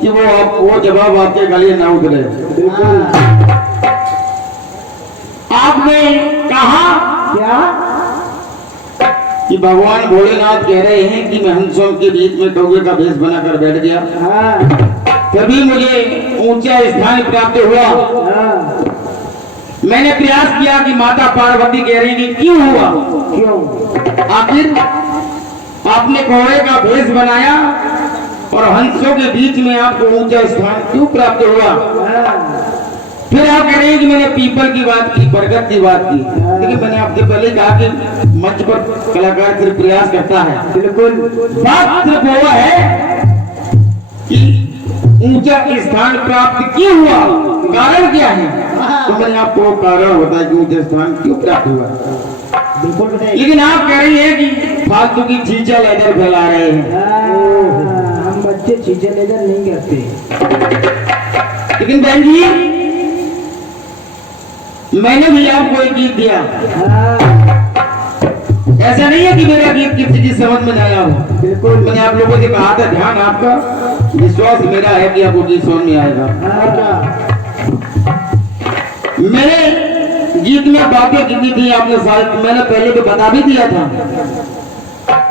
कि वो जवाब आपके गले ना उतरे। आपने कहा क्या कि भगवान भोलेनाथ कह रहे हैं कि मैं हंसों के बीच में कौवे का भेष बनाकर बैठ गया, तभी मुझे ऊंचा स्थान प्राप्त हुआ। मैंने प्रयास किया कि माता पार्वती कह रही कि क्यों हुआ, क्यों आखिर आपने कौवे का भेष बनाया और हंसों के बीच में आपको ऊंचा स्थान क्यों प्राप्त हुआ। फिर आप कह रहे हैं कि मैंने पीपल की बात की, बरगद की बात की, लेकिन मैंने आपसे पहले कहा कि मंच पर कलाकार सिर्फ प्रयास करता है। बिल्कुल बात सिर्फ हुआ है कि ऊंचा स्थान प्राप्त क्यों हुआ, कारण क्या है, तो मैंने आपको कारण बताया कि ऊंचा स्थान क्यों प्राप्त हुआ। बिल्कुल बताइए। लेकिन आप कह रही है कि फालतू की चीचा लेदर फैला रहे हैं। हम बच्चे चीजें लेदर नहीं करते। लेकिन बहन जी मैंने भी आपको एक गीत दिया, ऐसा नहीं है कि मेरा गीत किसी की समझ में नहीं आया हो। बिल्कुल मैंने आप लोगों से कहा था ध्यान आपका, विश्वास मेरा है कि आपको गीत समझ में आएगा। मेरे गीत में बातें कितनी थी आपने शायद मैंने पहले तो बता भी दिया था।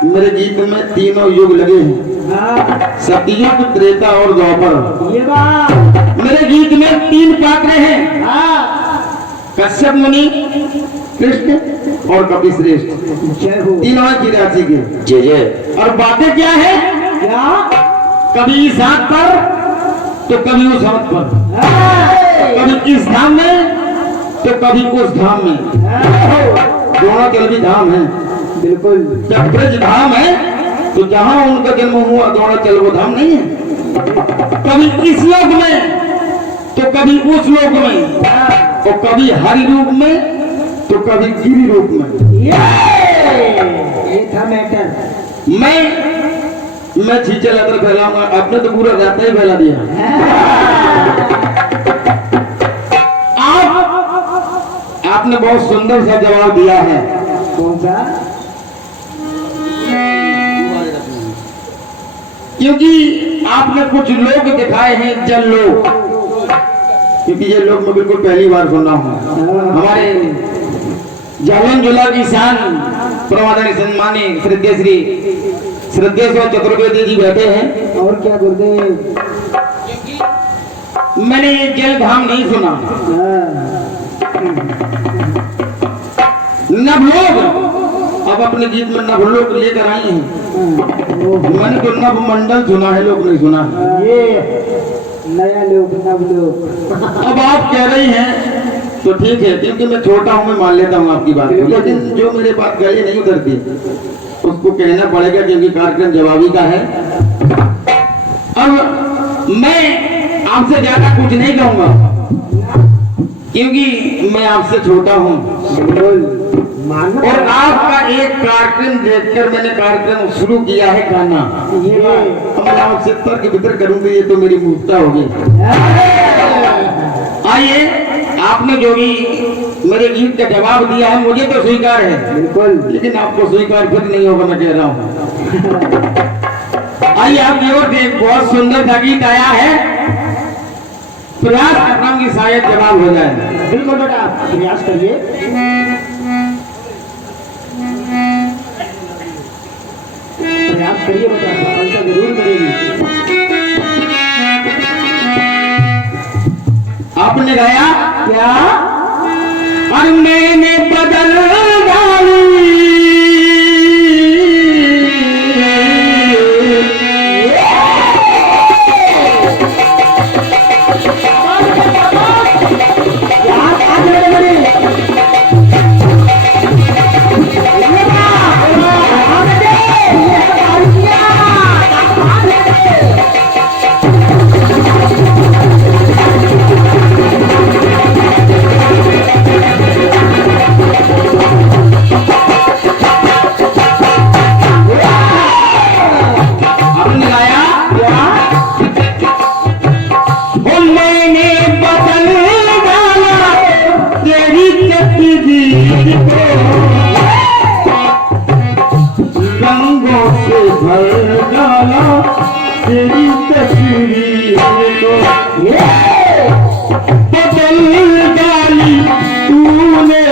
मेरे गीत में तीनों युग लगे हैं, सतयुग, त्रेता और द्वापर। ये बात मेरे गीत में 3 पात्र हैं, कश्यप मुनि, कृष्ण और कपि श्रेष्ठ। जय हो। तीनों की राशि के जय जय। और बातें क्या है, क्या कभी इस हाथ पर तो कभी उस हाथ पर, कभी इस धाम में तो कभी उस धाम में। दोनों के भी धाम है। बिल्कुल जब ब्रज धाम है तो जहां उनका जन्म हुआ दोनों चल वो धाम नहीं है। कभी इस लोक में तो कभी उस लोक में, और कभी हरि रूप में तो कभी गिरी रूप में। ये था मैटर। मैं छींचे लेकर फैलाऊंगा, आपने तो पूरा जाता ही फैला दिया। आपने बहुत सुंदर सा जवाब दिया है। कौन सा? क्योंकि आपने कुछ लोग दिखाए हैं जल लोग, क्योंकि ये लोग मैं बिल्कुल पहली बार सुन रहा हूँ। हमारे जालन जुला की शान प्रमादनी सम्मानी श्रद्धेश्वर चतुर्वेदी जी बैठे हैं। और क्या गुरुदेव? मैंने ये जल धाम नहीं सुना। नवलोक अब अपने गीत में नवलोक लेकर आई हैं। मैंने तो नव मंडल सुना है, लोग नहीं सुना। ये नया लोग, नव लोग। अब आप कह रही हैं तो ठीक है, क्योंकि मैं छोटा हूं, मैं मान लेता हूं आपकी बात, लेकिन जो मेरे बात गले नहीं उतरती उसको कहना पड़ेगा, क्योंकि कार्यक्रम जवाबी का है। अब मैं आपसे ज्यादा कुछ नहीं कहूंगा, क्योंकि मैं आपसे छोटा हूं। और आपका एक कार्यक्रम देखकर मैंने कार्यक्रम शुरू किया है गाना। अब मैं आपसे तर्क वितर्क करूंगी, ये तो मेरी मूर्खता होगी। आइए, आपने जो भी मेरे गीत का जवाब दिया है मुझे तो स्वीकार है, बिल्कुल, लेकिन आपको स्वीकार फिर नहीं होगा, मैं कह रहा हूँ। आइए, आपकी ओर से एक बहुत सुंदर सा गीत आया है, प्रयास कर रहा हूँ कि शायद जवाब हो जाए। बिल्कुल बेटा, प्रयास करिए। प्रयास करिए बेटा, सफलता जरूर मिलेगी। आपने गाया क्या? और मैंने बदल डाली तस्वीर को बदल डाली तूने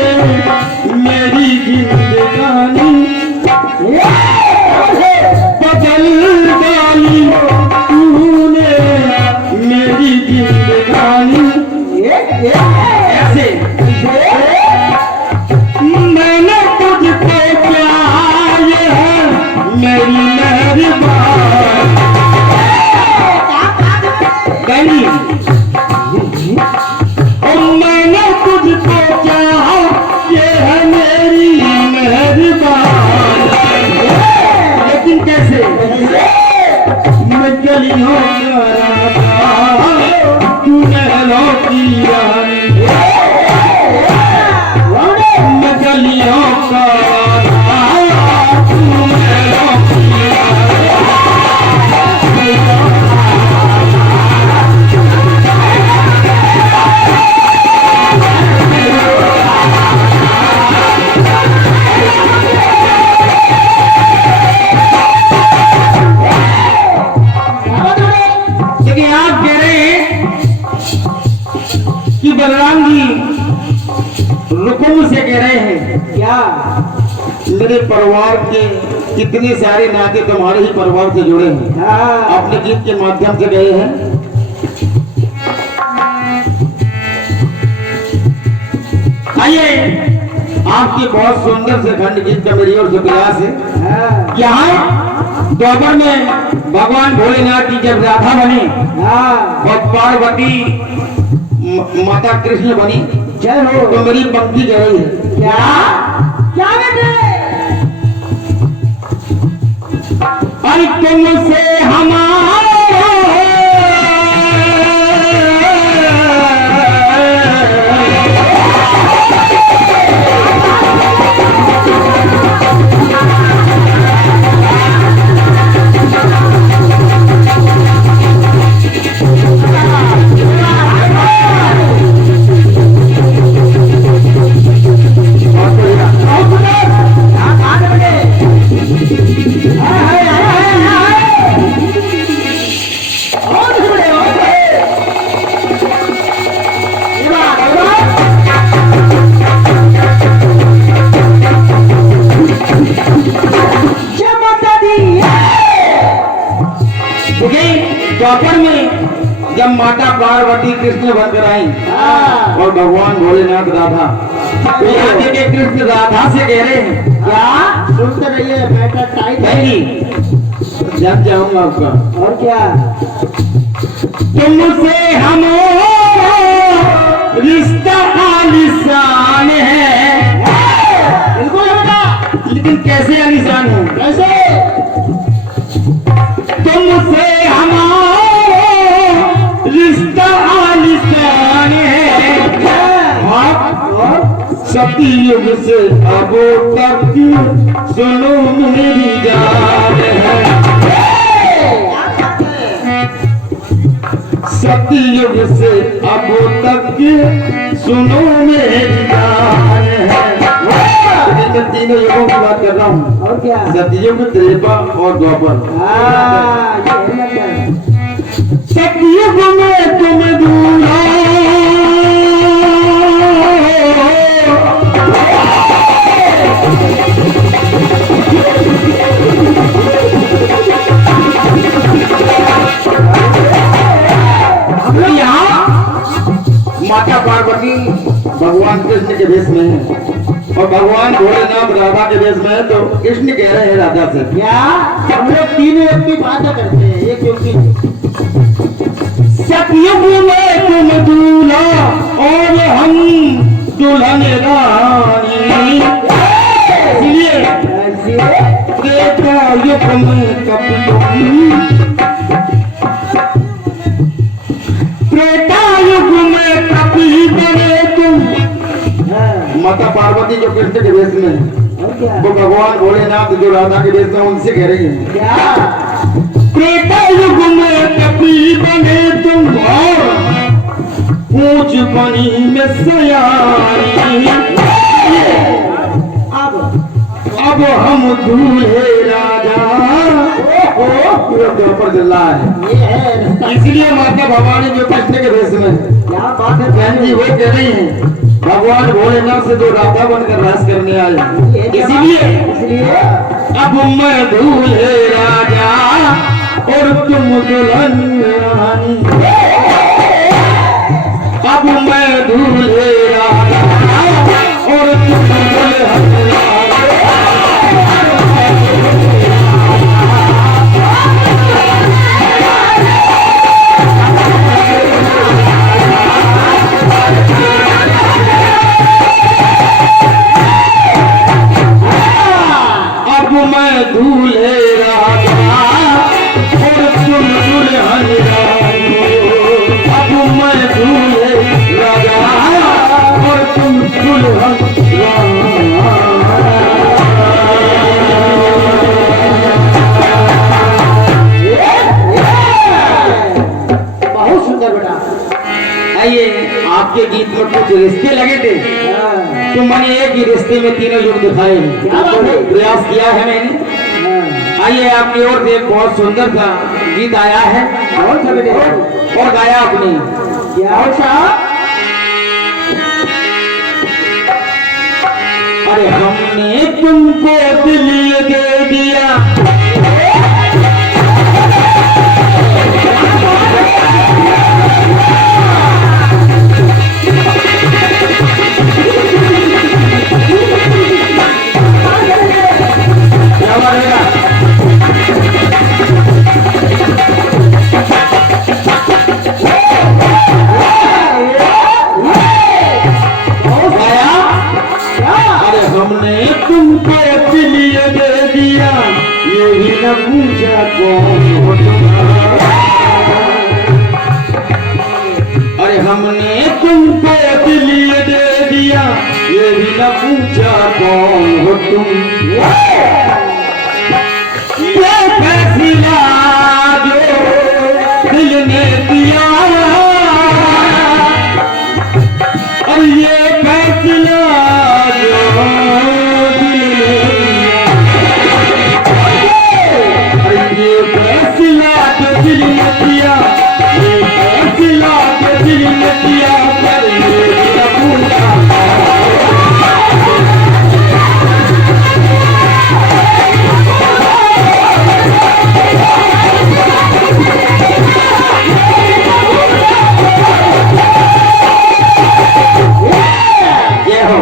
मेरी जिंदगानी, बदल डाली तूने मेरी जिंदगानी। ऐसे मैंने तुझको प्यार है मेरी मेहरबानी, और मैंने तुझको चाहा ये है मेरी मेहरबानी। लेकिन कैसे मैं गलियों का राजा तू महलों की रानी, मैं गलियों का राजा तू महलों की बलराम जी रुकुम से कह रहे हैं क्या? मेरे परिवार के कितने सारे नाते तुम्हारे ही परिवार से जुड़े हैं। हाँ। अपने गीत के माध्यम से गए हैं। आइए आपकी बहुत सुंदर से खंड गीत का मेरी ओर से प्रयास है। हाँ। यहाँ द्वापर में भगवान भोलेनाथ की जब राधा बनी हाँ। और पार्वती माता कृष्ण बनी, जय हो। तो मेरी पंक्ति कह रही है क्या? क्या बेटे? अरे तुमसे द्वापर में जब माता पार्वती कृष्ण बनकर आई और भगवान भोलेनाथ राधा, तो यहाँ के कृष्ण राधा से कह रहे हैं क्या? सुनते रहिए बेटा, टाइम नहीं जब जाऊंगा आपका। और क्या? तुमसे हमारा रिश्ता आलिशान है, बिल्कुल बेटा। लेकिन कैसे आलिशान है? कैसे? तुमसे हमारा रिश्ता आलिशान है, और सतयुग से अब तक सुनो मेरी जान है, सतयुग से अब तक सुनो मेरी जान है। मैं तीनों युगों की बात कर रहा हूँ। और क्या? सतयुग, त्रेता और द्वापर। सतयुग में तुम दूल्हा, यहाँ माता पार्वती भगवान कृष्ण के भेष में है और भगवान भोलेनाथ राधा के भेष में है, तो कृष्ण कह रहे हैं राधा से क्या? हम लोग तीनों एक की बातें करते हैं, एक युग की। सतयुग में तुम दूल्हा और हम दुल्हन रानी, इसलिए त्रेता युग में कपियोगी, त्रेता युग में कपि बने तुम। माता पार्वती जो कृष्ण के भेष में, और क्या? वो भगवान भोलेनाथ जो राधा के भेष में, उनसे कह रही है क्या? त्रेता युग में कपि बने तुम और पूछ बनी में सयानी, अब हम दूल्हे राजा ये ऊपर जिला है। ये है रिश्ता। इसलिए माता भवानी जो कृष्ण के भेष में क्या बात है बहन जी वो कह रही है भगवान भोलेनाथ से जो राधा बनकर राज करने आए, इसलिए अब मैं दूल्हे राजा और तुम दुल्हन रानी। अब मैं दूल्हे राजा और तुम दुल्हन रानी। अब मैं दूल्हे राजा और तुम दुल्हन रानी। अब मैं दूल्हे राजा और तुम दुल्हन रानी। बहुत सुंदर बेटा। आइए आपके गीत में कुछ रिश्ते लगे थे हाँ, तो मैंने एक ही रिश्ते में तीनों युग दिखाए हैं। क्या बात है? प्रयास किया है मैंने। हाँ। आइए आपकी ओर से एक बहुत सुंदर सा गीत आया है बहुत सब बेटे। और गाया आपने। क्या हो साहब? अरे हमने तुमको दिल ये दे दिया, क्या बनेगा? गाया? अरे हमने तुमको दिल ये दे दिया, ये भी न पूछा कौन हो तुम्हारा। अरे हमने तुमको दिल ये दे दिया, ये भी न पूछा कौन हो तुम। ये फैसला जो दिल ने दिया, और ये फैसला जो दिल ने दिया, और ये फैसला जो दिल ने दिया, ये फैसला जो दिल ने दिया, पर ये न पूछा। ये हो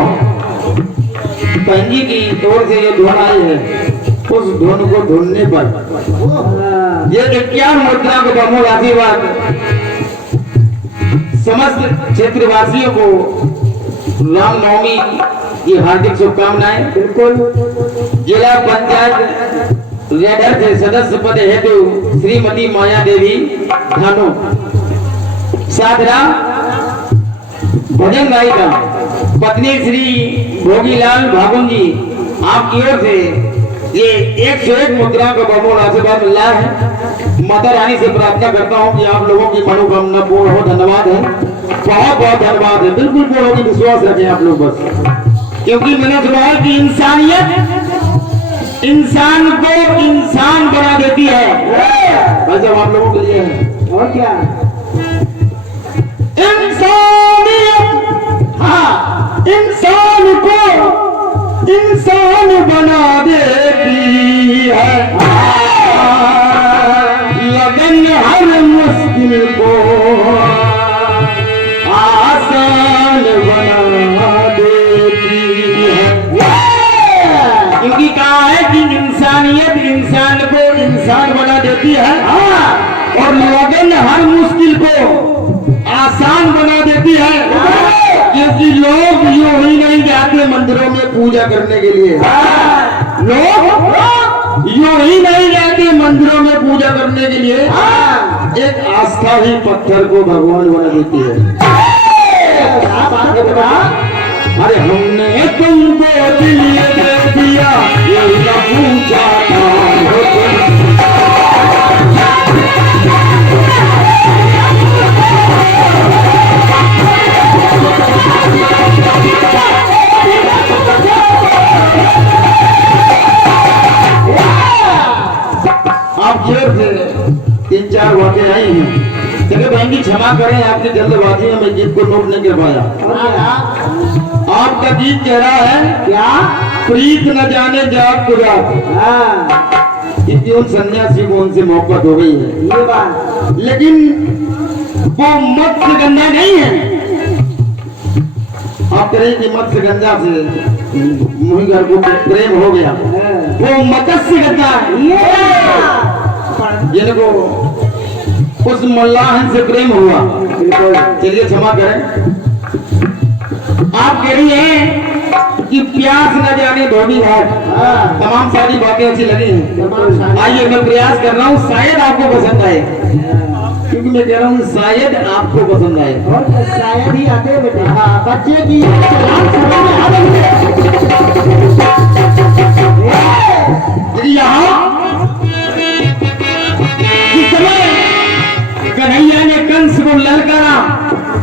पंजी की ओर से ये धुन आई है, उस धुन को धुनने पर हाँ, ये 51 मुद्रा को बमोर आशीर्वाद समस्त क्षेत्रवासियों को रामनवमी की हार्दिक शुभकामनाएं। बिल्कुल। जिला पंचायत रेडर से सदस्य पद हेतु श्रीमती माया देवी धानो साधरा भजन गायिका पत्नी श्री भोगीलाल भागुन जी, आपकी ओर से ये 101 मुद्रा का बमोर आशीर्वाद मिला है। माता रानी से प्रार्थना करता हूँ कि आप लोगों की मनोकामना पूर्ण हो। धन्यवाद है, बहुत बहुत धन्यवाद है। बिल्कुल पूर्ण होगी, विश्वास रखें आप लोग बस, क्योंकि मैंने सुना है कि इंसानियत इंसान को इंसान बना देती है। बस अब आप लोगों के लिए है। और क्या? इंसानियत, हाँ, इंसान को इंसान बना देती है। लगन हर मुश्किल को आसान बना देती है। क्योंकि कहा है कि इंसानियत इंसान को इंसान बना देती है, और लगन हर मुश्किल को आसान बना देती है। क्योंकि लोग यूं ही नहीं जाते मंदिरों में पूजा करने के लिए, लोग यूं ही नहीं जाते मंदिरों में पूजा करने के लिए। एक आस्था ही पत्थर को भगवान बना देती है। क्या बात है बेटा? अरे हमने तुमको दिल ये दे दिया, ये न पूछा कौन हो तुम। बहन जी क्षमा करें, आपकी जल्दबाजी में मैं गीत को नोट नहीं कर पाया। आपका गीत कह रहा है क्या? प्रीत न जाने जात को जात। हाँ, कि उन सन्यासी को उनसे मोहब्बत हो गई है, ये बात। लेकिन वो मत्स्य गंधा नहीं है। आप करें कि मत्स्य गंधा से मुहिगर को प्रेम हो गया, हाँ, वो मत्स्य गंधा है। ये जिनको उस मल्लाहन से प्रेम हुआ। बिल्कुल। चलिए क्षमा करें। आप कह रही हैं कि प्यास न जाने धोबी घाट। हाँ, तमाम सारी बातें अच्छी लगी हैं। तमाम सारी- आइए मैं प्रयास कर रहा हूँ, शायद आपको पसंद आए, क्योंकि मैं कह रहा हूँ शायद आपको पसंद आए। और शायद ही आते हैं बेटे। हाँ, बच्चे की चलान समझ में आ रही है। यहाँ जिस समय कन्हैया ने कंस को ललकारा,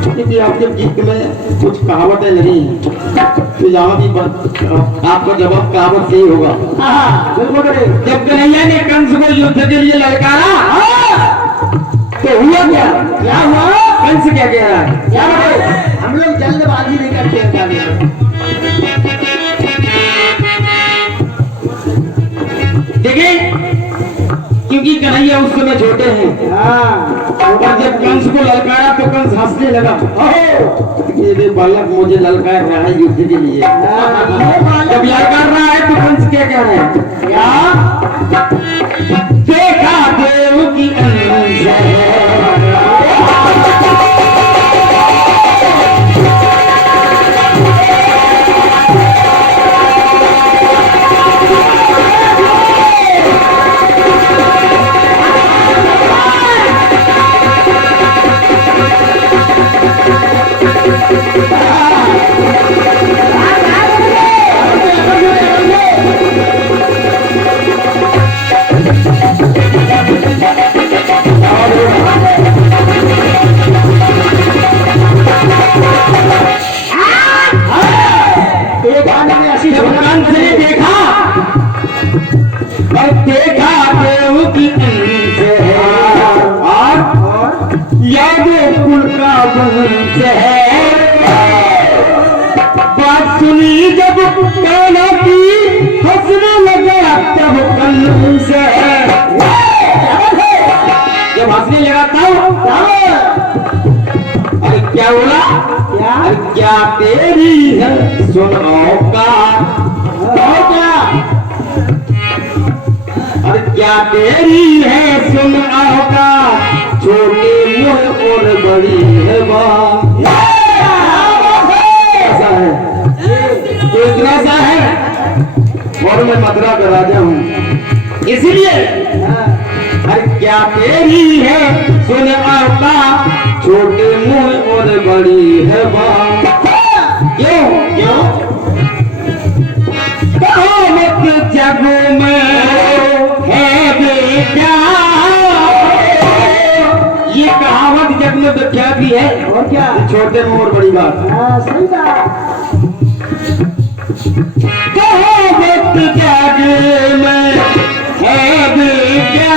क्योंकि आपके गीत में कुछ कहावतें लगी हैं, तो यहाँ भी आपका जवाब कहावत से ही होगा। हाँ, बिल्कुल बेटे। जब कन्हैया ने कंस को युद्ध के लिए ललकारा, तो हुआ क्या? क्या हुआ? कंस क्या कह रहा है? क्या बेटे? हम लोग जल्दबाजी नहीं करते हैं कार्य में। देखिए, क्योंकि कन्हैया उस समय छोटे हैं, हाँ, और जब कंस को ललकारा तो कंस हंसने लगा। ओहो, ये बालक मुझे ललकार रहा है युद्ध के लिए। जब ललकार रहा है तो कंस क्या कह रहे हैं? क्या? देखा देव की अंश है, एक आने में ऐसी जब कंस ने देखा और देखा देव की अंश है, और यादव कुल का वंश है। बात सुनी जब काना की, हंसने लगा तब कंस है। जब हंसने लगा तब अरे क्या बोला? क्या? अरे क्या तेरी है सुन औकात, क्या? अरे क्या तेरी है सुन औकात, छोटे मुंह और बड़ी है बात। ऐसा है, तो इतना सा है, और मैं मथुरा का राजा हूँ, इसीलिए अरे क्या तेरी है सुन औकात, छोटे मुंह और बड़ी है बात। क्यों क्यों? कहावत जग में है बेटा, ये कहावत जग में विख्यात भी है। और क्या? छोटे मुंह और बड़ी बात। हाँ, सही बात। कहावत जग में है बेटा,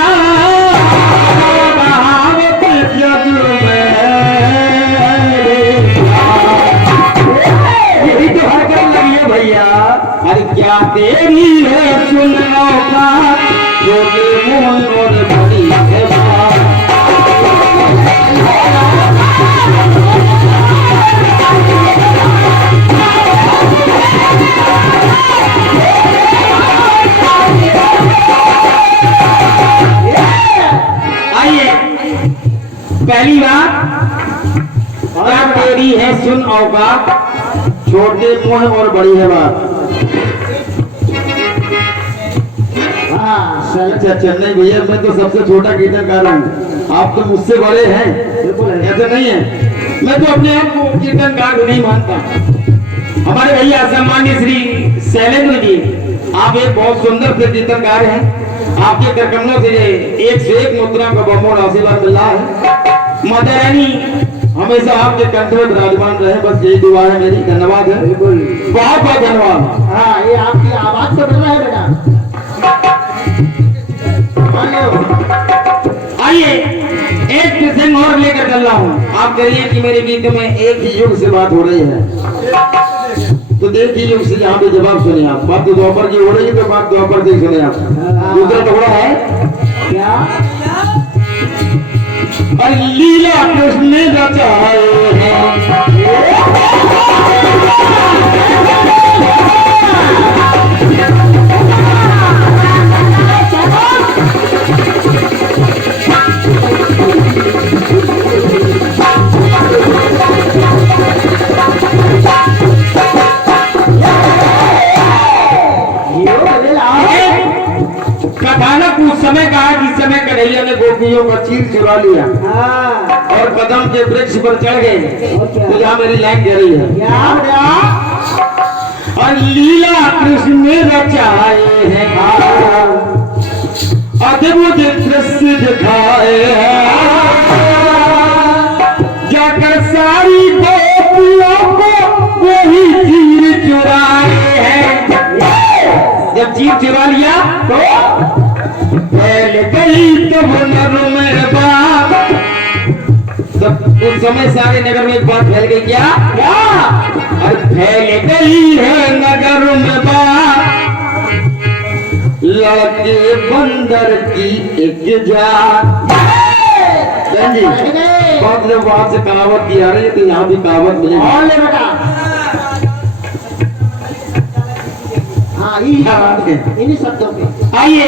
कहावत जग में यही तो हरकत लगी है भैया। अरे क्या तेरी है सुन औकात, छोटे मुंह और बड़ी है बात। आइए, पहली बात, क्या तेरी है सुन औकात, छोटे मुंह और बड़ी है बात। हाँ, अच्छा चेन्नई भैया, मैं तो सबसे छोटा कीर्तनकार हूँ, आप तो मुझसे बड़े हैं। बिल्कुल है। ऐसा नहीं है, मैं तो अपने आप को कीर्तनकार भी नहीं मानता। हमारे भैया सम्मान्य श्री शैलेंद्र जी, आप एक बहुत सुंदर से कीर्तनकार हैं। आपके करकमलों से एक मुद्रा का बहुत आशीर्वाद मिल रहा है। माता रानी हमेशा आपके कंठ में विराजमान रहे, बस यही दुआ है मेरी। धन्यवाद है, बिल्कुल। बहुत बहुत धन्यवाद। हाँ, ये आपकी आवाज तो मिल रहा है बेटा। आइए, एक प्रसंग और लेकर चल रहा हूँ। आप कहिए कि मेरे गीत में एक ही युग से बात हो रही है, तो एक ही युग से यहाँ पे जवाब सुने आप। बात तो द्वापर की हो रही है, तो बात द्वापर से सुने आप। दूसरा टुकड़ा है क्या? और लीला कृष्ण ने रचाए हैं। कथानक उस समय कहा जिस समय कन्हैया ने गोपियों का चीर चुरा लिया हाँ, और कदम के वृक्ष पर चढ़ गए। और क्या? तो यहाँ मेरी लाइन दे रही है। क्या? और लीला कृष्ण ने रचाए हैं, अद्भुत दृश्य दिखाए हैं, जाकर सारी गोपियों को वही चीर चुराए हैं। जब चीर चुरा लिया तो फैल गई तो नर में बात। तब उस समय सारे नगर में एक बात फैल गई। क्या? अरे फैल गई है नगर में बात, लड़के बंदर की एक जात। जी बात जब वहां से कहावत की आ रही है, तो यहाँ भी कहावत मिलेगी। और ले बेटा। हाँ, इन्हीं शब्दों पे आइए,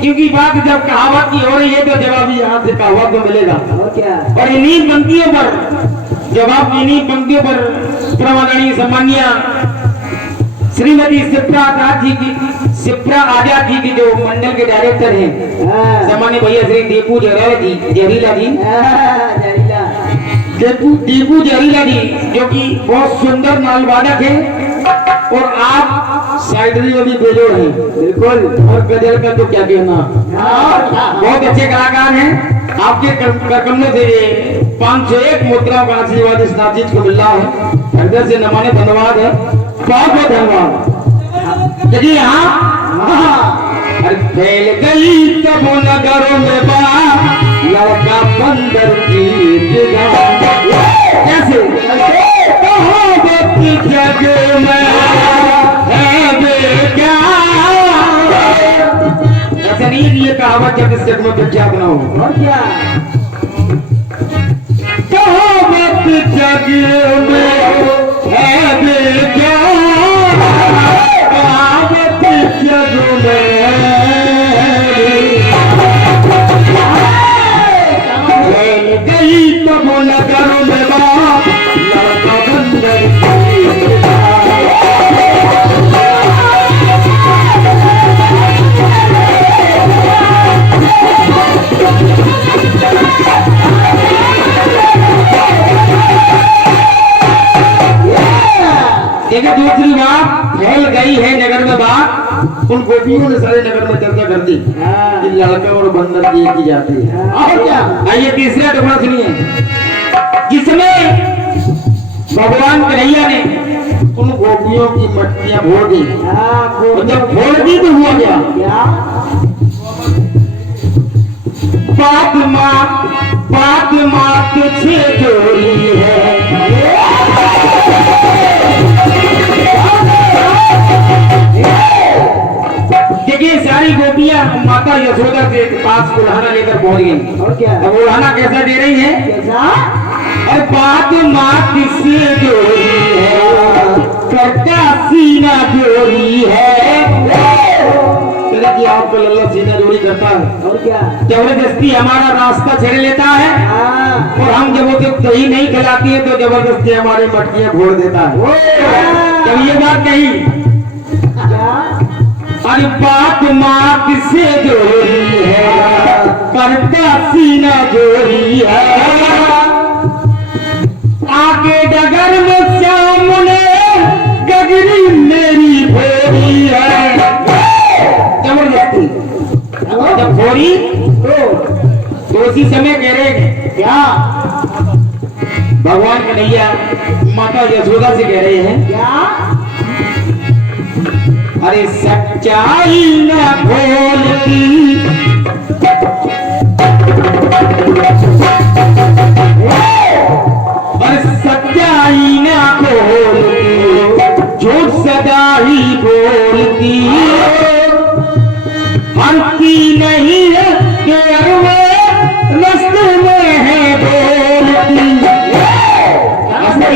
क्योंकि बात जब कहावत की हो रही है तो जवाब यहाँ से कहावत को मिलेगा। और क्या? और इन्हीं पंक्तियों पर जवाब, इन्हीं पंक्तियों पर प्रमाणनीय सम्मानिया श्रीमती शिप्रा आजाद जी की जो मंडल के डायरेक्टर हैं, हाँ, सम्मान्य भैया श्री दीपू जहरीला जी, जहरीला। दीपू जहरीला जी, जो कि बहुत सुंदर नाल वादक है और आप शायरी में भी बेजोड़ हैं। बिल्कुल। और गजल का तो क्या कहना, हाँ, बहुत अच्छे कलाकार हैं। आपके करकमलों से 501 मुद्राओं का आशीर्वाद इस नाचीज को मिल रहा है। हृदय से नमाने धन्यवाद है, बहुत बहुत धन्यवाद। देखिए यहाँ अरे फैल गई तब नगरों में बात, लड़का बंदर की कैसे कहावत जग में है बेक्या। ऐसा नहीं है कि ये कहावत जब इस जग में विख्यात ना हो। और क्या? कहावत जग में है बेक्या, कहावत जग में फैल गई तब नगरों में बात, लड़का बंदर की देखिए दूसरी बात, फैल गई है नगर में बात। उन गोपियों ने सारे नगर में चर्चा कर दी कि लड़का और बंदर की एक ही जाती है। और क्या? आइए तीसरा टुकड़ा सुनिए, जिसमें भगवान कन्हैया ने उन गोपियों की मटकियां फोड़ दी। हाँ, और जब फोड़ दी तो हुआ क्या? क्या? बात मात छे जोड़ी है, देखिए सारी गोपियां माता यशोदा के पास उल्हाना लेकर पहुंच गई। और क्या? अब उल्हाना कैसा दे रही है? कैसा? और बात मात से जोड़ी है, करता सीना जोड़ी है। कि आपको लल्ला सीना जोड़ी करता है और क्या? जबरदस्ती हमारा रास्ता छेड़ लेता है, हाँ, और हम जब उसे दही नहीं खिलाती है तो जबरदस्ती हमारी मटकियां फोड़ देता है। जब ये बात कही, क्या? अरे बात मात से जोड़ी है, करता सीना जोड़ी है, आगे डगर में सामने गगरी मेरी भोरी है। जबरदस्ती जब भोरी तो उसी समय कह रहे हैं क्या, भगवान कन्हैया माता यशोदा से कह रहे हैं क्या? अरे सच्चाई न भोलती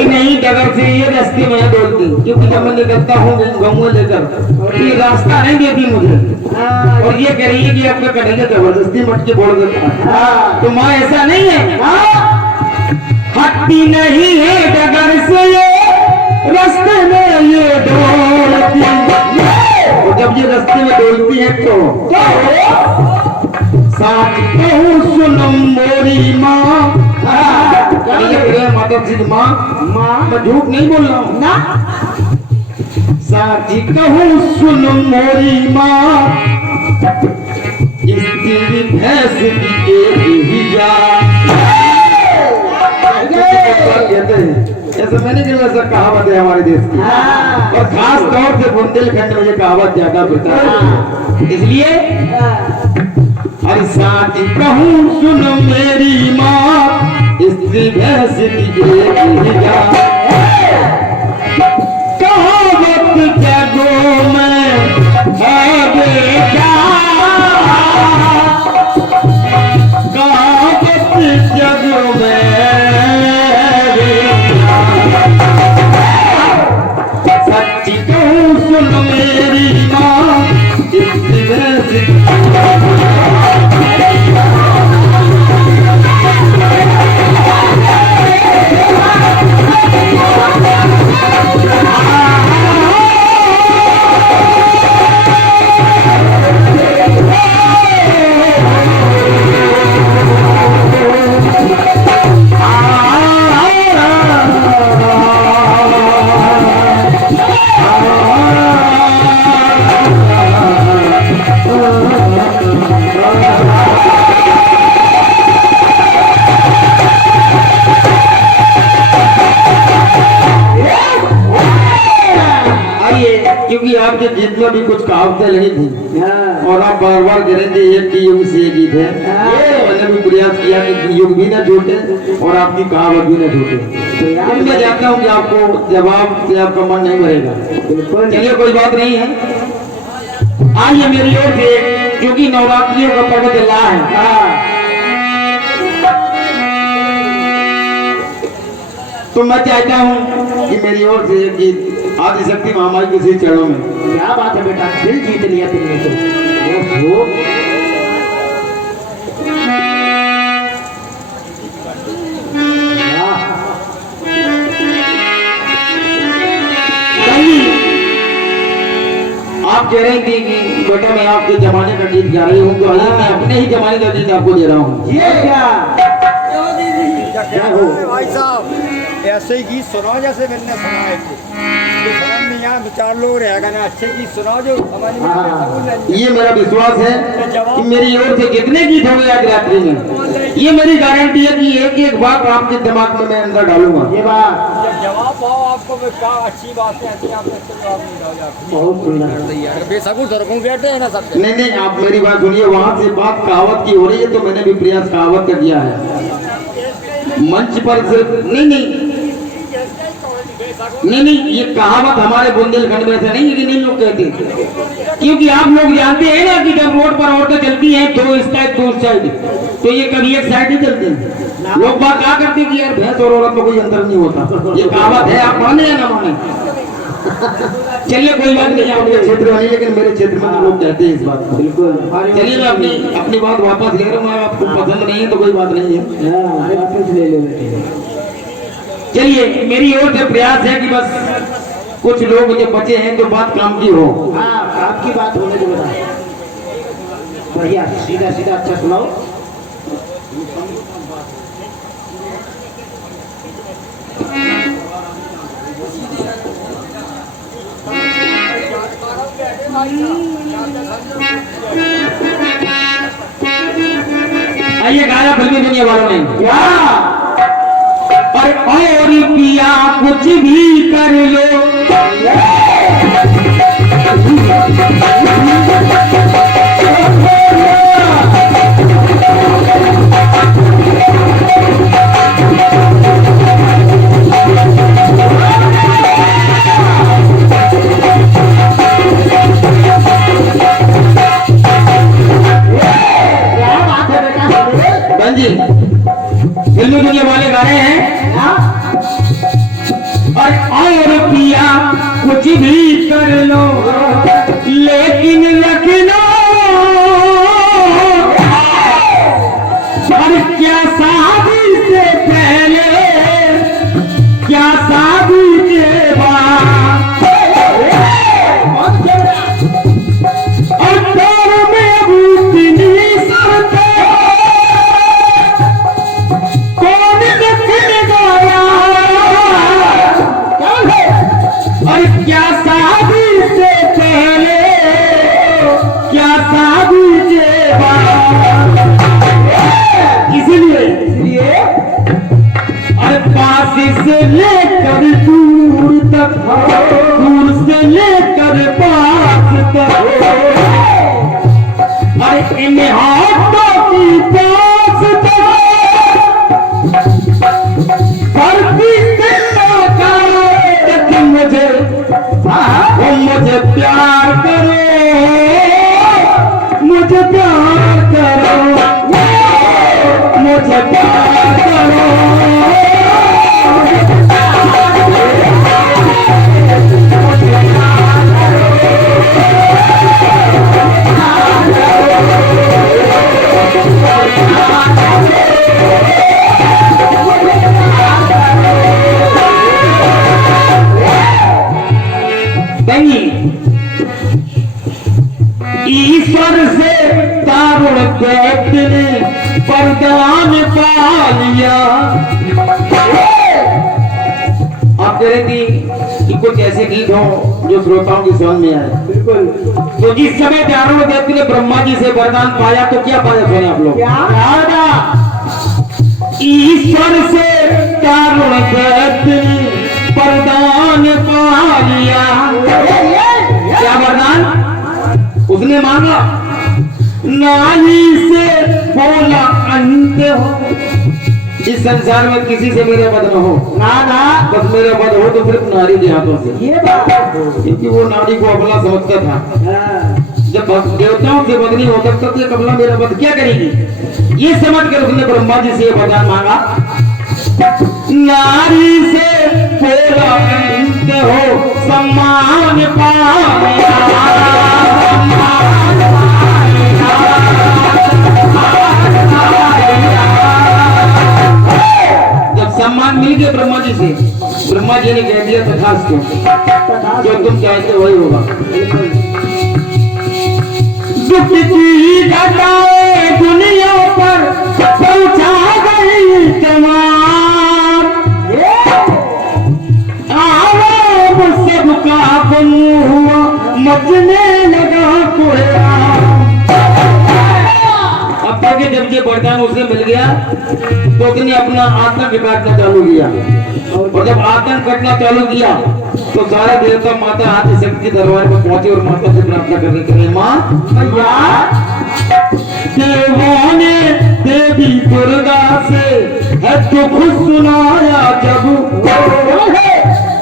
नहीं डगर से ये रास्ते में डोलती, क्योंकि जब मैं निकलता हूँ गाँव लेकर तो ये रास्ता नहीं देती मुझे। और ये कह रही है कि आपका कन्हैया जबरदस्ती मटके बोल देता है। तो माँ ऐसा नहीं है, हटती नहीं है डगर से ये रास्ते में ये डोलती, और जब ये रास्ते में डोलती है तो साथ कहूँ सुनम मोरी माँ। माता जी माँ, मैं झूठ नहीं बोल रहा हूँ ना। साथी कहूँ सुन मोरी माँ, इस तेरी भैंस की एक ही जा। ऐसा मैंने कहा, ऐसा कहावत है हमारे देश की, और खास तौर से बुंदेलखंड में ये कहावत ज्यादा प्रचलित है। इसलिए अरे साथी कहूँ सुन मेरी माँ, इस भैंस की एक ही जा। कहावत जगो में है बेटा, कहावत जगो में सच्ची कहूँ सुन मेरी माँ, इस भैंस की क्योंकि आपके गीत में भी कुछ कहावतें लगी थी और आप बार बार करेंगे एक की युग से गीत है। मैंने भी प्रयास किया कि युग भी ना छूटे और आपकी कहावत भी ना छूटे। मैं जानता हूँ कि आपको जवाब से आपका मन नहीं भरेगा। चलिए कोई बात नहीं है, आइए मेरी ओर से, क्योंकि नवरात्रियों का पर्व चल रहा है तो मैं चाहता हूँ कि मेरी ओर से एक गीत आदिशक्ति महामाई के श्री चरणों में। क्या बात है बेटा, दिल जीत लिया तुमने तो। आप कह रहे थे कि बेटा मैं आपके जमाने का गीत गा रही हूँ, तो मैं अपने ही जमाने का गीत आपको दे रहा हूँ। ये क्या हो भाई साहब, ऐसे ही गीत सुनाओ जैसे मैंने सुनाए थे। समझ में यहाँ विचार लोग रहेगा ना, अच्छे गीत सुनाओ जो समझ में। ये मेरा विश्वास है कि मेरी ओर से कितने गीत होंगे आज रात्रि में, ये मेरी गारंटी है कि एक एक बात आपके दिमाग में मैं अंदर डालूंगा। ये बात जवाब पाओ आपको क्या अच्छी बात है, अच्छी आपने जवाब नहीं डाला। बहुत सुंदर। बेसकुल तरकों बैठे हैं ना सब। नहीं आप मेरी बात सुनिए, वहाँ से बात कहावत की हो रही है तो मैंने भी प्रयास कहावत का किया है मंच पर सिर्फ नहीं, ये कहावत हमारे बुंदेलखंड में से नहीं है कि नहीं लोग कहते, क्योंकि आप लोग जानते हैं ना कि जब रोड पर औरतें चलती हैं दो इस साइड दो उस साइड, तो ये कभी एक साइड ही चलते हैं। लोग बात क्या करते हैं कि यार भैंस और औरत में कोई अंतर नहीं होता। ये कहावत है, आप माने या ना माने। चलिए कोई बात नहीं, आपके क्षेत्र में नहीं लेकिन मेरे क्षेत्र में लोग कहते हैं इस बात को। बिल्कुल। चलिए मैं अपनी बात वापस ले रहा हूँ, आपको पसंद नहीं है तो कोई बात नहीं है, वापस ले लो बेटे। चलिए मेरी ओर से प्रयास है कि बस कुछ लोग जो बचे हैं तो बात काम की हो। हाँ, आपकी बात होने दो बेटा, बढ़िया सीधा सीधा अच्छा सुनाओ। आइए गाया फिल्मी दुनिया वालों ने क्या और पिया कुछ भी कर लो, फिल्मी दुनिया वाले गा रहे हैं और पिया कुछ भी कर लो लेकिन रखना और क्या शादी से पहले क्या शादी के बाद और पैरों में इतनी शर्तें कौन रखेगा और क्या शादी से पहले क्या शादी के बाद इसलिए अरे पास से लेकर दूर तक दूर से लेकर पास तक अरे इन हाथों की पास तक मुझे मुझे प्यार करो मुझे प्यार करो मुझे प्यार करो ईश्वर से तारुण दैत्य ने वरदान पा लिया। आप कह रहे थी कि कुछ ऐसे गीत हो जो श्रोताओं की समझ में आए। बिल्कुल। तो जिस समय तारुण दैत्य ने ब्रह्मा जी से वरदान पाया तो क्या पाया सुने आप लोग? ईश्वर से तारुण दैत्य ने वरदान पा लिया। क्या वरदान उसने मांगा? नारी से बोला अंत हो इस संसार में किसी से मेरा वध न हो। ना ना बस मेरा वध हो तो सिर्फ नारी के हाथों से। ये बात क्योंकि वो नारी को अपना समझता था। जब देवताओं से वध नहीं हो सकता तो कमला मेरा वध क्या करेगी? ये समझ कर उसने ब्रह्मा जी से वरदान मांगा। नारी से बोला अंत हो सम्मान पाया। सम्मान मिल गया ब्रह्मा जी से। ब्रह्मा जी ने कह दिया तथास्तु जो तुम चाहते हो वही होगा। दुख की घटाएं दुनिया पर पहुंचा गई तमाम। आवाम सबका गुम हुआ मचने लगा कोहराम। अब तक जब ये वरदान उसे मिल गया तो उसने अपना आतंक काटना चालू किया। और जब आतंक कटना चालू किया तो सारे देवता माता आदि शक्ति के दरबार में पहुंचे और माता से प्रार्थना करने के लिए माँ देवों ने देवी दुर्गा से है दुख सुनाया। जब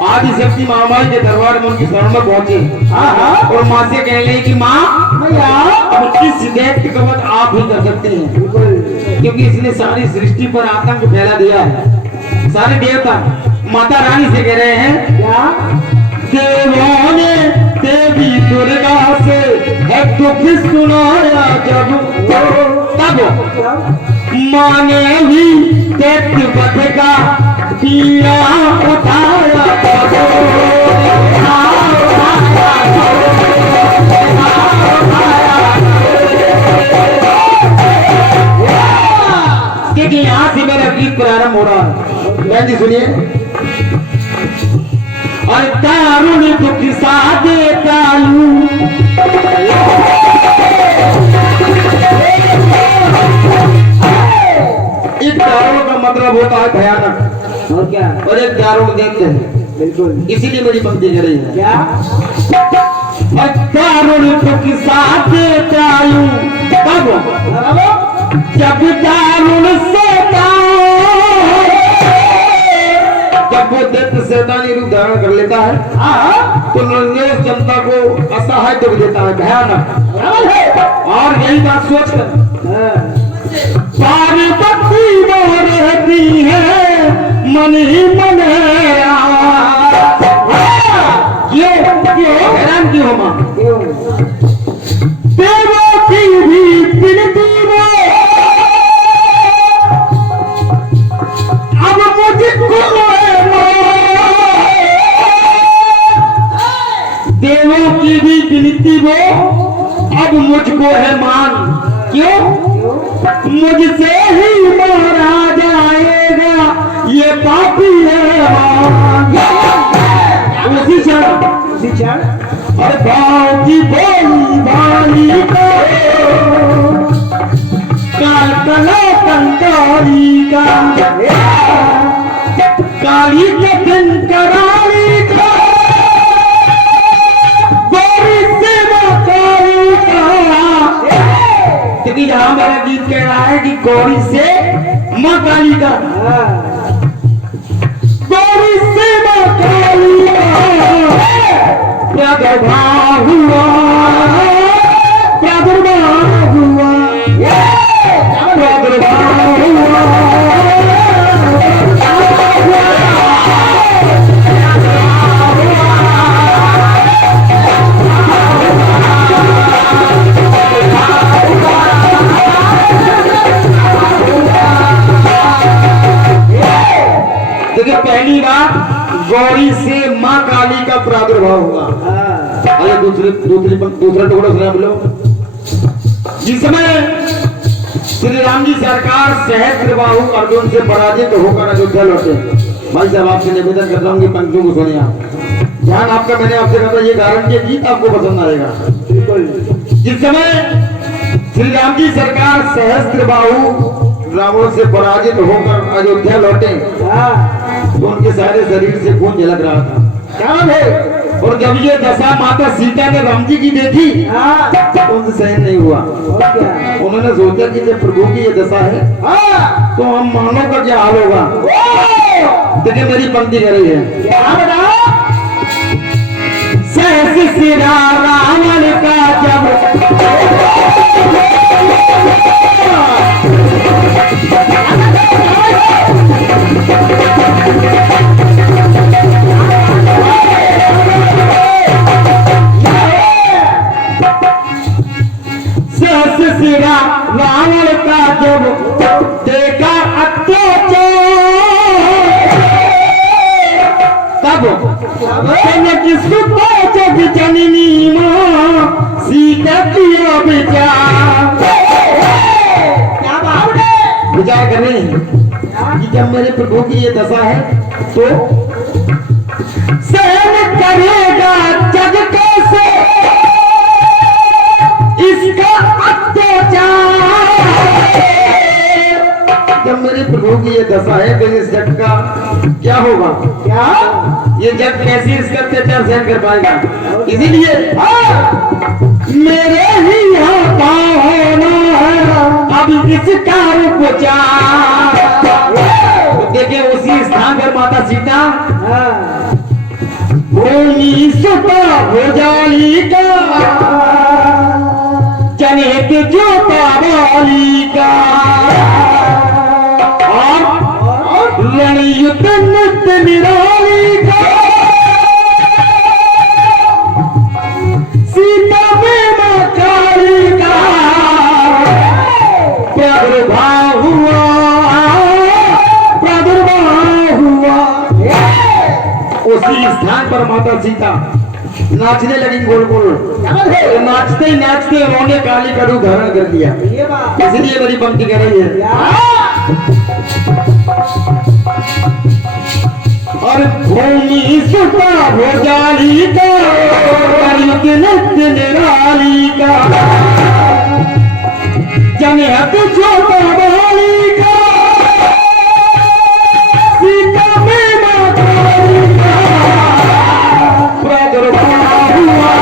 आदि शक्ति महामारी के दरबार में उनकी शरण में पहुंचे और माँ से कह रही कि माँ अब इस दैत्य का वध आप ही कर सकते हैं क्योंकि इसने सारी सृष्टि पर आतंक फैला दिया है। सारे देवता माता रानी से कह रहे हैं देवों ने देवी दुर्गा से है दुख सुनाया। जब तब माने ही दैत्य वध का पीड़ा उठाया। क्योंकि यहाँ से मेरा गीत प्रारंभ हो रहा है। बहन जी सुनिए। और दारुण दुख सादे कालू एक दारुण का मतलब होता है भयानक और क्या? और एक दारुण देखते हैं। बिल्कुल। इसीलिए मेरी पंक्ति चल रही है। क्या? और दारुण दुख सादे कालू तब जब दारुण जब वो दैत्य शैतानी रूप धारण कर लेता है तो निर्दोष जनता को असहाय दुख देता है भयानक। और यही बात सोचकर पार्वती रहती है मन ही मन है। क्यों हो माँ? क्यों? देवों की भी विनती वो अब मुझको है माँ। देवों की भी विनती वो अब मुझको है मान। क्यों? मुझसे ही मारा जाएगा ये पापी है मान। उसी क्षण और भाव की बोली वाली को काल कला कंकारी का काली कठिन कराली का गौरी से काली का। क्योंकि यहाँ मेरा गीत कह रहा है कि गौरी से माँ काली का, गौरी से माँ काली का प्रादुर्भाव हुआ, प्रादुर्भाव हुआ, प्रादुर्भाव हुआ। देखिए पहली बात गौरी से माँ काली का प्रादुर्भाव हुआ। अरे दूसरा टुकड़ा सुना बोलो। जिसमें श्री राम जी सरकार सहस्त्रबाहु अर्जुन से पराजित होकर अयोध्या लौटे। भाई साहब आपसे निवेदन कर रहा हूँ कि पंक्तियों को सुनिए आप। ध्यान आपका मैंने आपसे कहा था ये गारंटी गीत आपको पसंद आएगा। बिल्कुल। जिस समय श्री राम जी सरकार सहस्त्रबाहु रावण से पराजित होकर अयोध्या लौटे तो उनके सारे शरीर से खून झलक रहा था। क्या है? और जब ये दशा माता सीता ने राम जी की देखी तो उनसे सहन नहीं हुआ। उन्होंने सोचा कि जब प्रभु की ये दशा है तो हम मानव का क्या हाल होगा। देखिए मेरी पंक्ति कह रही है। सहस सिरा रावण का जब सिरा रावण का जब देखा अत्याचार तब जग जननी मां सीता किया विचार। क्या बात है? विचार कर रहे हैं कि जब मेरे प्रभु की ये दशा है तो सहन करेगा जग कैसे इसका अत्याचार। जब मेरे प्रभु की ये दशा है तो इस जग का क्या होगा? क्या ये जग कैसे इसका अत्याचार सहन कर पाएगा? इसीलिए मेरे ही हाथों होना है अब इसका उपचार। तो देखिए उसी स्थान पर माता सीता भूमि सुता भुजाली का जनित जोता वाली का और रणयुत नृत्य निराली का सीता में काली का प्रादुर्भाव हुआ, प्रादुर्भाव हुआ। उसी स्थान पर माता सीता नाचने लगी गोल गोल। नाचते ही नाचते उन्होंने काली का रूप धारण कर दिया। इसलिए मेरी पंक्ति कह रही है। और भूमि सुता भोजाली का नृत्य निराली का जनिहत जोता वाली का सीता में माता का प्रादुर्भाव हुआ।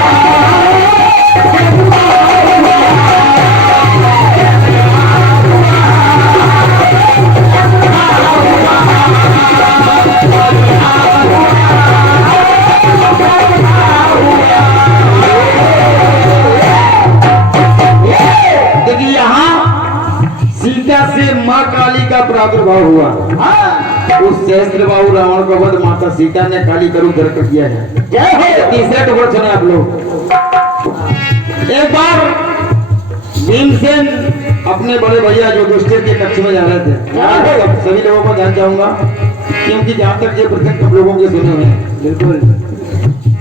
देखिए यहाँ सीता से माँ उस सहस्त्र बाहु रावण को वध माता सीता ने काली करू धर कर किया है। जय हो। तीसरा टुकड़ा सुने आप लोग। एक बार भीमसेन अपने बड़े भैया जो युधिष्ठिर के कक्ष में जा रहे थे। सभी लोगों को जान चाहूंगा क्योंकि जहां तक ये प्रसंग सब लोगों के सुने हुए हैं। बिल्कुल।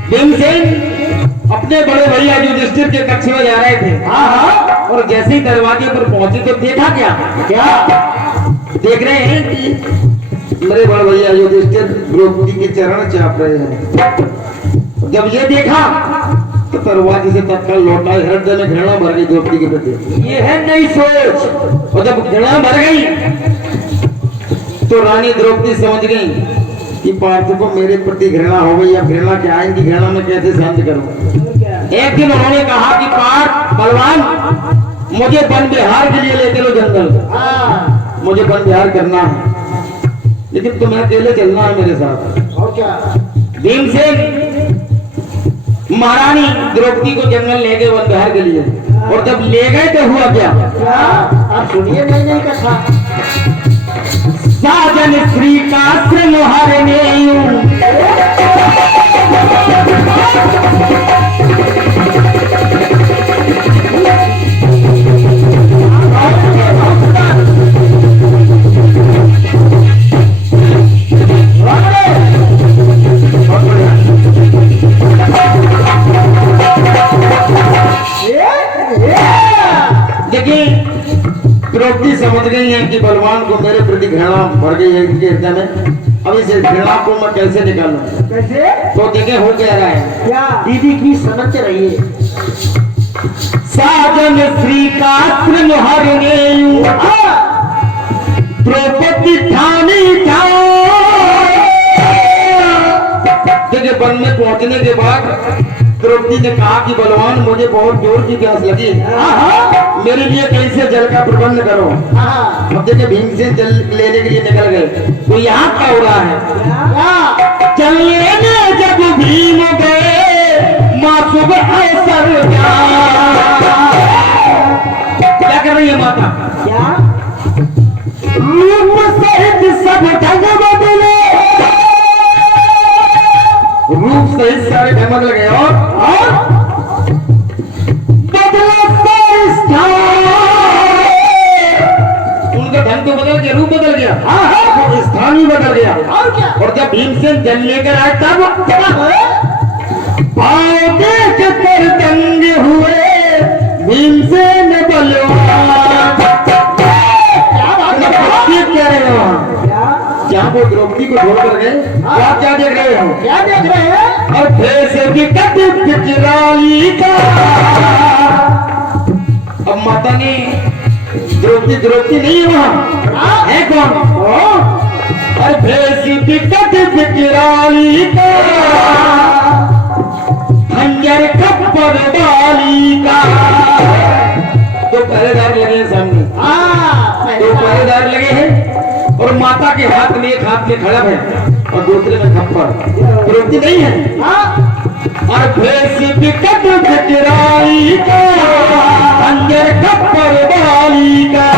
भीमसेन अपने बड़े भैया युधिष्ठिर के कक्ष में जा रहे थे। हाँ। और जैसे ही दरवाजे पर पहुंचे तो देखा क्या देख रहे हैं कि मेरे बड़े भैया युधिष्ठिर द्रौपदी के चरण चाप रहे हैं। जब ये देखा तो दरवाजे से तत्काल लौटा, हृदय में घृणा भर गई द्रौपदी के प्रति। ये है नई सोच। और जब घृणा भर गई तो रानी द्रौपदी समझ गई कि पार्थ को मेरे प्रति घृणा हो गई। अब घृणा क्या, इनकी घृणा में कैसे शांत करूं। एक दिन उन्होंने कहा कि पार्थ बलवान, मुझे वन विहार के लिए ले चलो जंगल। मुझे वन विहार करना है, लेकिन तुम्हें अकेले चलना है मेरे साथ। और क्या। भीमसेन महारानी द्रौपदी को जंगल ले गए वन विहार के लिए। और जब ले गए तो हुआ क्या। आप सुनिए नहीं कथा। साजन श्री का श्रम हरने देखिए द्रौपदी समझ गई है कि बलवान को मेरे प्रति घृणा भर गई है इनके हृदय में। अब इस घृणा को मैं कैसे निकालूं। कैसे। तो देखे हो क्या रहा है। क्या। दीदी की समझ रहिए। साजन श्री का श्रम हरने द्रौपदी ठानी जाओ। देखिए वन में पहुंचने के बाद द्रौपदी ने कहा कि बलवान मुझे बहुत जोर की प्यास लगी, मेरे लिए कैसे जल का प्रबंध करो। अब देखिए भीमसेन जल लेने के लिए निकल गए तो यहाँ क्या हो रहा है। चलने जब भीम गए माँ सुबह अवसर क्या कर रही है माता। क्या। रूप सहित सब ढंग बदले, रूप सहित सारे ढंग बदल गए और बदला उनका ढंग तो बदल गया, रूप बदल गया। तो स्थान भी बदल गया। और क्या। और जब भीमसेन जल लेकर आए तब भाव देख कर दंग हुए भीमसेन बलवान। क्या रहे हो जहाँ वो द्रौपदी को छोड़कर गए। आप क्या देख रहे हो। क्या देख रहे हैं। और भेष विकट पिचराली का। अब माता ने द्रौपदी नहीं है वहाँ है कौन। और भेष विकट पिचराली का खंजर खप्पर वाली का। तो पहरेदार लगे हैं सामने। तो पहरेदार लगे हैं और माता के हाथ में एक हाथ में खड़ब है और दूसरे में खप्पर। द्रौपदी नहीं है। और भेष विकट पिचराली का खंजर खप्पर वाली का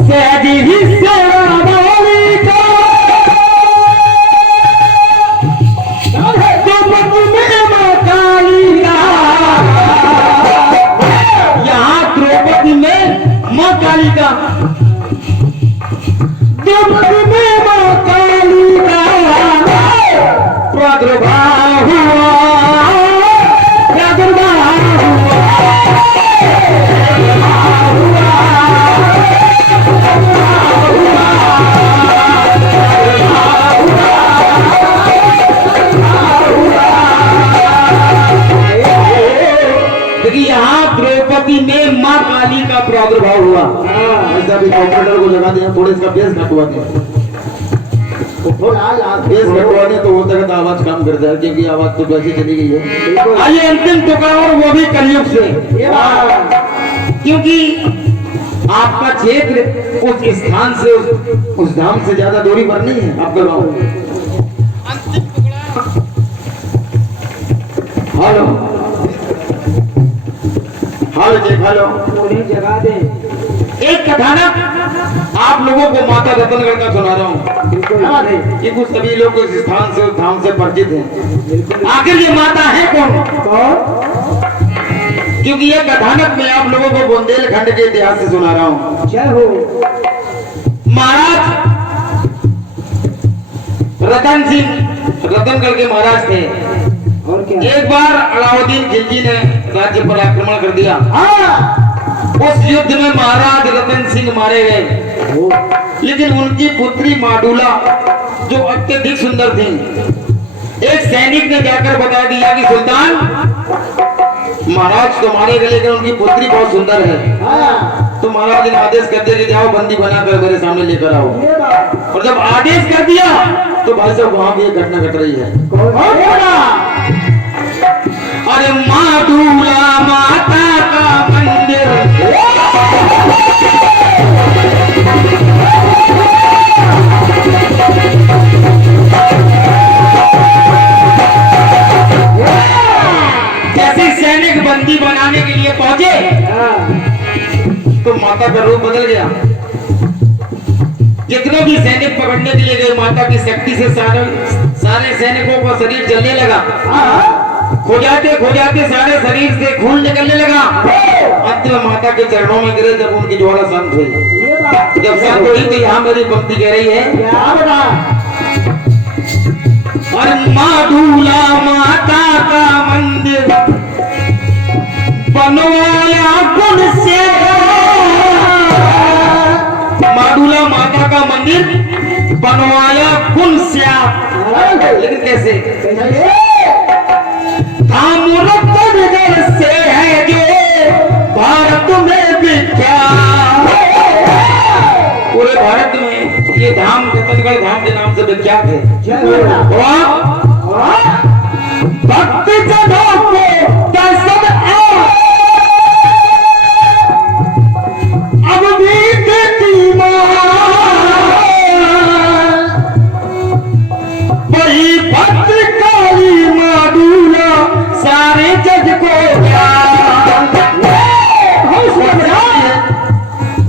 सहज ही सेवा वाली का। यहाँ द्रौपदी में माँ काली का। द्रौपदी में माँ काली का प्रादुर्भाव हुआ। प्रादुर्भाव देखिए यहाँ द्रौपदी में माँ काली का प्रादुर्भाव हुआ। ऐसा भी ऑपरेटर को जगा दिया, थोड़े इसका बेस घटवा दिया। बेस घटवा दिया तो हो सकता आवाज काम कर जाए क्योंकि आवाज तो वैसे चली गई है। आइए अंतिम टुकड़ा और वो भी कलयुग से। क्योंकि आपका क्षेत्र उस स्थान से उस धाम से ज्यादा दूरी पर नहीं है आपका गाँव। हेलो हेलो जी हेलो। थोड़ी जगह दे। एक कथानक आप लोगों को माता रतनगढ़ का सुना रहा हूँ बिल्कुल हाँ भाई कि कुछ सभी लोग इस स्थान से उस धाम से परिचित हैं। बिल्कुल आखिर ये माता है कौन? कौन क्योंकि ये कथानक में आप लोगों को बुंदेलखंड के इतिहास से सुना रहा हूँ। जय हो महाराज रतन सिंह रतनगढ़ के महाराज थे। और क्या एक बार अलाउद्दीन खिलजी ने राज्य पर आक्रमण कर दिया। हाँ उस युद्ध में महाराज रतन सिंह मारे गए, वो लेकिन उनकी पुत्री माडूला जो अत्यधिक सुंदर थी, एक सैनिक ने जाकर बता दिया कि सुल्तान महाराज तो मारे गए लेकिन उनकी पुत्री बहुत सुंदर है। हाँ तो महाराज ने आदेश कर दिया कि जाओ बंदी बनाकर मेरे सामने लेकर आओ। ये बात और जब आदेश कर दिया तो भाई साहब वहां भी एक घटना घट रही है। कौन अरे माडूला माता का मंदिर जैसे सैनिक बंदी बनाने के लिए पहुंचे तो माता का रूप बदल गया। जितने भी सैनिक पकड़ने के लिए गए, माता की शक्ति से सारे सैनिकों का शरीर जलने लगा। खोजाते सारे शरीर से खून निकलने लगा। अंत में माता के चरणों में गिरे। जब उनकी ज्वाला शांत हुई, जब शांत हुई तो यहाँ मेरी पंक्ति कह रही है, और माडूला माता का मंदिर बनवाया गुण से। माडूला माता का मंदिर बनवाया गुण से। लेकिन कैसे? रतनगढ़ से है जो भारत में विख्यात, पूरे भारत में ये धाम रतनगढ़ धाम के नाम से विख्यात है। भक्त जनों को दर्शन अब भी देती मां, वही भद्रकाली माडूला सारे जग को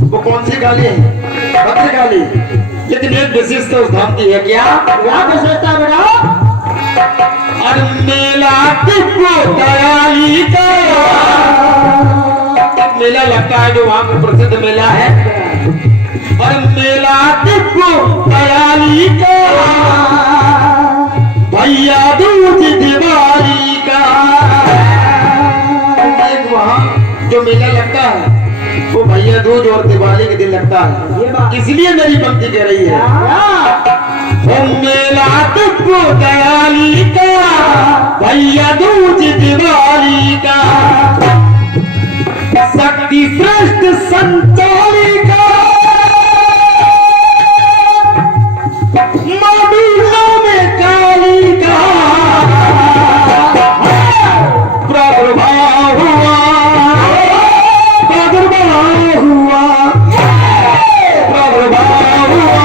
वो कौन सी गाली है? भद्रकाली। लेकिन एक विशिष्टता उस धाम की है। क्या विशेषता बेटा? और मेला टिप्पू दयाली का एक मेला लगता है जो वहां का प्रसिद्ध मेला है। और मेला टिप्पू दयाली का भैया दूज दिवाली का। एक वहां जो मेला लगता है वो भैया दूज और दिवाली के दिन लगता है। इसलिए मेरी पंक्ति कह रही है, मेला टिप्पू दयाली का भैया दूज दिवाली का। शक्ति श्रेष्ठ संचारी का माडूला में काली का प्रादुर्भाव हुआ, प्रादुर्भाव हुआ, प्रादुर्भाव हुआ।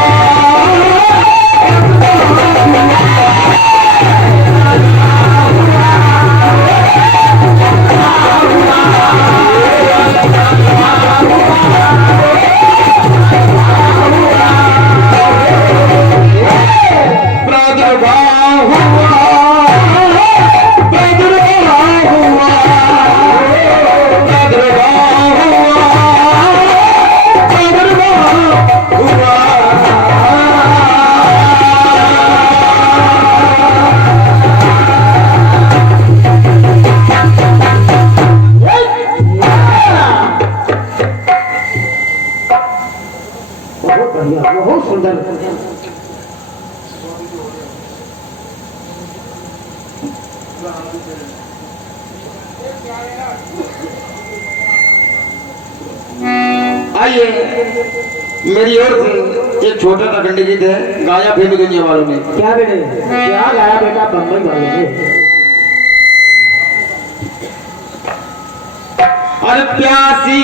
बहुत सुंदर। आइए मेरी ओर से एक छोटा सा खंड गीत है, गाया फिल्म दुनिया वालों ने। क्या बेटे? क्या गाया बेटा बम्बई वालों ने? और प्यासी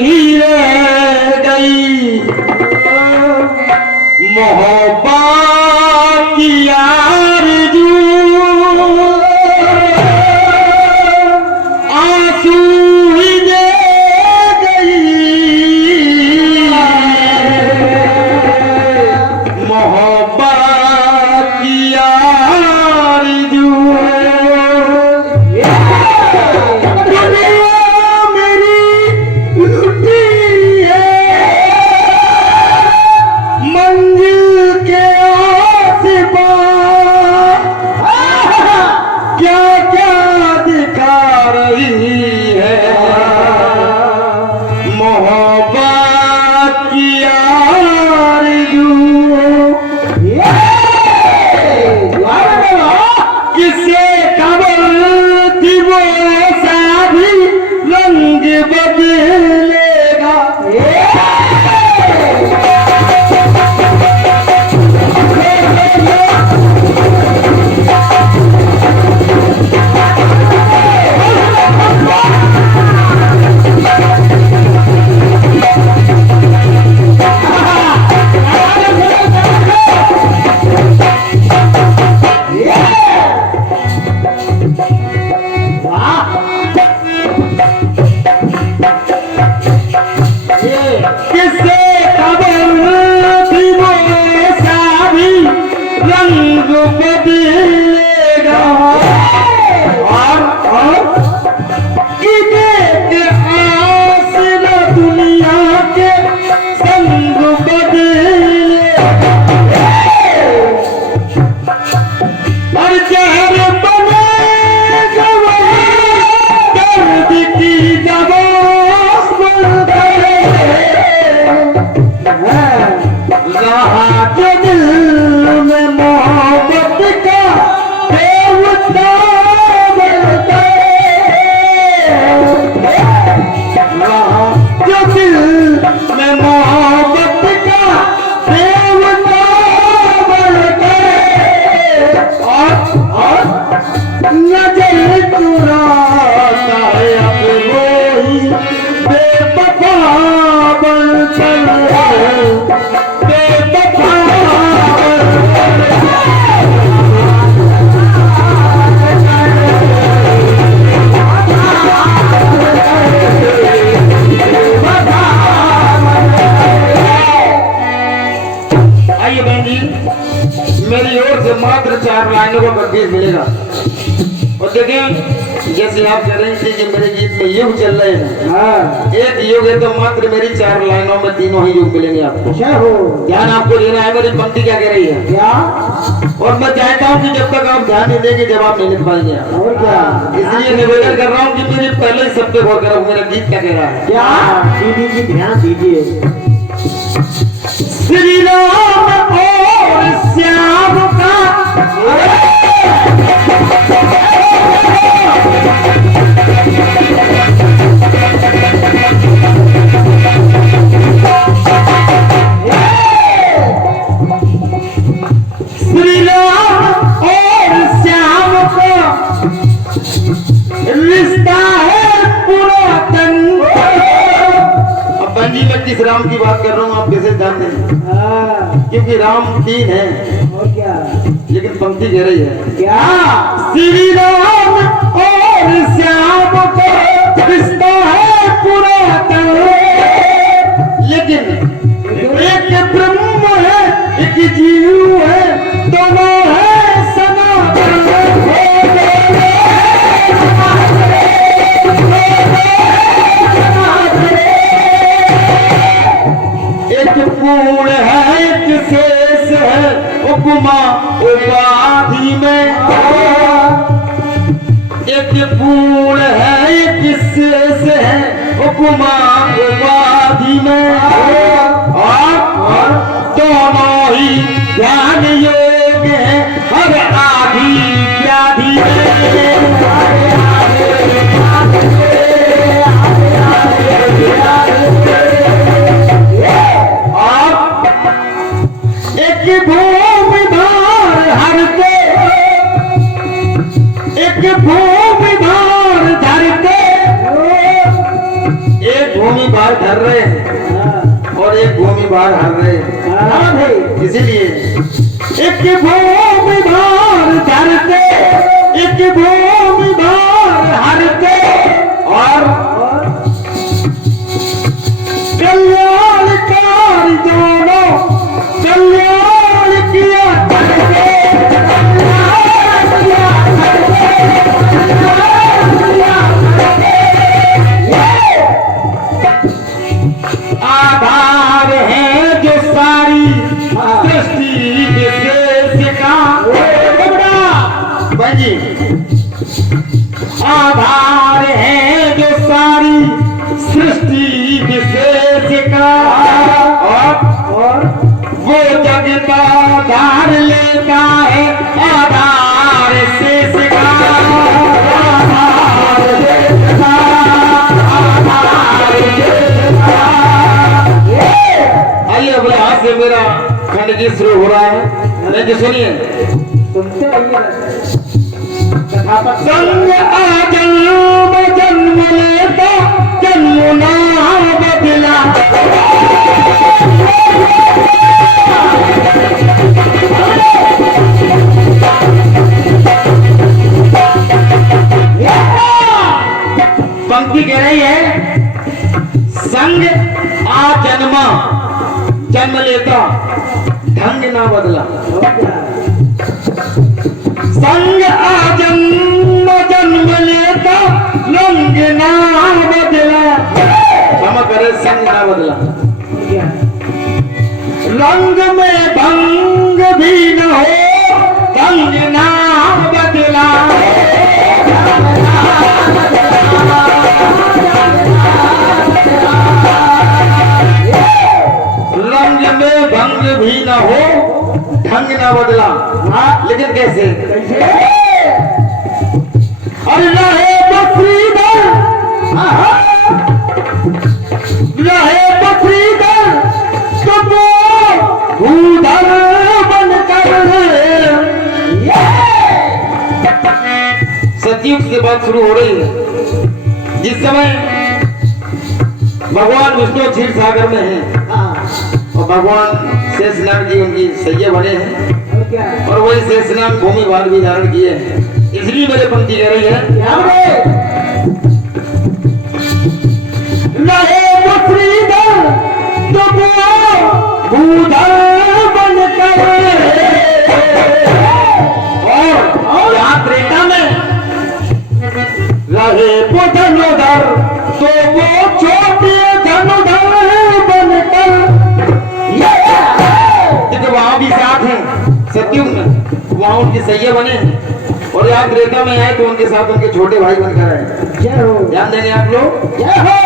ही रह गई मोहब्बत की आरज़ू, आंसू ही दे गई मेरी ओर से मात्र 4 लाइनों का गीत मिलेगा। और देखें जैसे आप कह रहे थे कि मेरे गीत में युग चल रहे हैं, हाँ एक युग है तो मात्र मेरी 4 लाइनों में तीनों ही युग मिलेंगे आपको। क्या हो ध्यान आपको देना है, मेरी पंक्ति क्या कह रही है। क्या और मैं चाहता हूँ कि जब तक आप ध्यान नहीं देंगे जवाब नहीं लिख पाएंगे आप। और क्या इसलिए निवेदन कर रहा हूँ कि मेरे पहले ही सबके गौर करो मेरा गीत क्या कह रहा है। क्या दीदी जी ध्यान दीजिए। श्री राम और श्याम का श्री राम और श्याम का रिश्ता है पुरातन। अब बंजी मैं किस राम की बात कर रहा हूँ आप कैसे जानते हैं, हाँ क्योंकि राम 3 है और क्या लेकिन पंक्ति कह रही है क्या श्री राम और श्याम का रिश्ता है पुरातन, लेकिन एक ब्रह्म है एक जीव है दोनों है सनातन। एक पूर्ण है एक शेष है उपमा उपाधि में, एक पूर्ण है एक शेष है उपमा उपाधि में, और दोनों ही ध्यान योग है हर आदि व्याधि एक भूमि भार हरते, एक भूमि भार धरते, एक भूमि भार धर रहे हैं और एक भूमि भार हर रहे हैं। इसीलिए एक भूमि भार धरते एक भूमि भार हरते और कल्याणकारी दोनों कल्याण किया करते। आधार है जो सारी सृष्टि विशेष का भाई, आधार है जो सारी सृष्टि विशेष का, और वो जगता आधार लेता है आधार शेष का, आधार शेष का, आधार शेष का। आइए अब यहाँ से मेरा खंड गीत शुरू हो रहा है, लेकिन सुनिए तुमसे संग आ जन्म जन्म लेता जन्म ना बदला, पंक्ति कह रही है संग आ जन्म जन्म लेता ढंग ना बदला, संग आ जन्म जन्म लेता रंग ना बदला, क्षमा करे संग ना बदला, रंग में भंग भी न हो रंग ना बदला, रंग में भंग भी न हो ढंग ना बदला। लेकिन कैसे अरे रहे बफरीदर, रहे बफरीदर तो वो भूधर बनकर, सतयुग से बात शुरू हो रही है जिस समय भगवान विष्णु क्षीर सागर में है और भगवान शेषनाग जी उनकी सैया बने हैं और वही शेषनाग भूमि भार भी धारण किए हैं। इसलिए मेरे पंक्ति कह रही है रहे बफरीदर तो वो भूधर बनकर, सत्युग्न वहाँ उनके सैया बने और यहाँ त्रेता में आए तो उनके साथ उनके छोटे भाई बनकर आए। जय हो ध्यान देंगे आप लोग। जय हो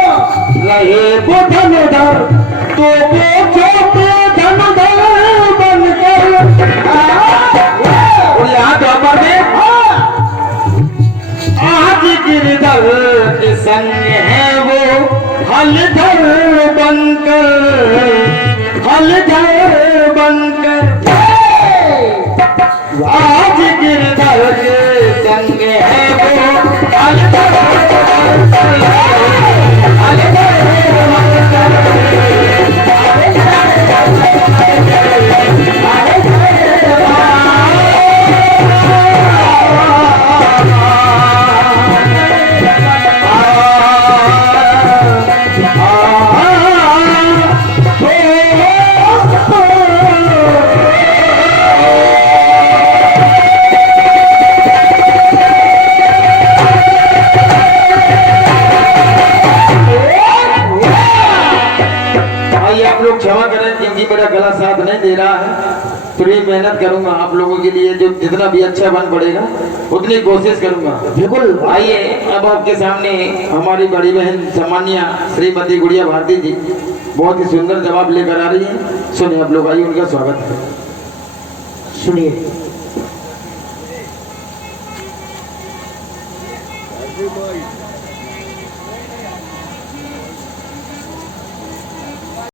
रहे वो धनुधर तो वो छोटे धनुधर बनकर और यहाँ द्वापर में आज गिरधर के संग है वो हलधर बनकर आज गिरधर के संग है वो हलधर क्षमा करें क्योंकि मेरा गला साथ नहीं दे रहा है। पूरी मेहनत करूंगा आप लोगों के लिए, जो जितना भी अच्छा बन पड़ेगा उतनी कोशिश करूंगा। बिल्कुल। आइए अब आपके सामने हमारी बड़ी बहन सम्मानिया श्रीमती गुड़िया भारती जी बहुत ही सुंदर जवाब लेकर आ रही है। सुनिए आप लोग, आइए उनका स्वागत है। सुनिए।